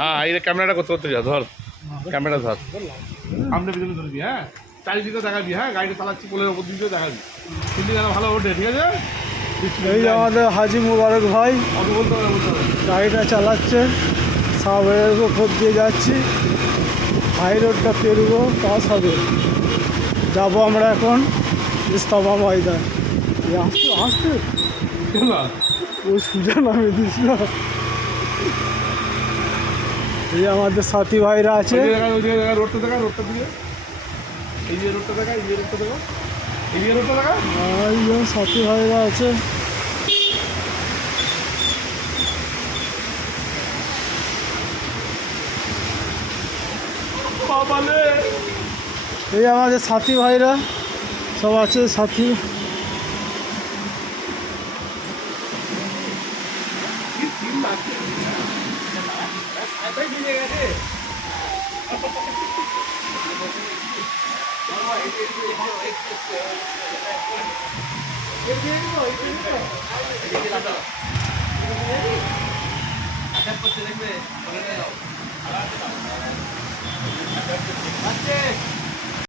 হ্যাঁ এই ক্যামেরাটা করতে করতে যা ধর ক্যামেরা ধর সামনে পিছনে ধরবি হ্যাঁ চারিদিকে দেখাবি হ্যাঁ গাড়িটা চালাচ্ছি পোলের ওপর দিকে দেখাবি কিন্তু যেন ভালো ওঠে ঠিক আছে এই যে আমাদের হাজি মুবারক ভাই অত বলতে হবে বলতে হবে গাড়িটা চালাচ্ছে সাবের উপর দিয়ে যাচ্ছি হাই রোডটা পেরবো পাস হবে যাবো আমরা এখন ইস্তফা ময়দান আসতে আসতে ও সুজা নামে দিস না এই আমাদের সাথী ভাইরা আছে রোডটা দেখা রোডটা দিয়ে এই যে রোডটা দেখা এই যে রোডটা দেখা এই যে রোডটা দেখা এই যে সাথী ভাইরা আছে এই আমাদের সাথী ভাইরা সব আছে সাথী দেখবে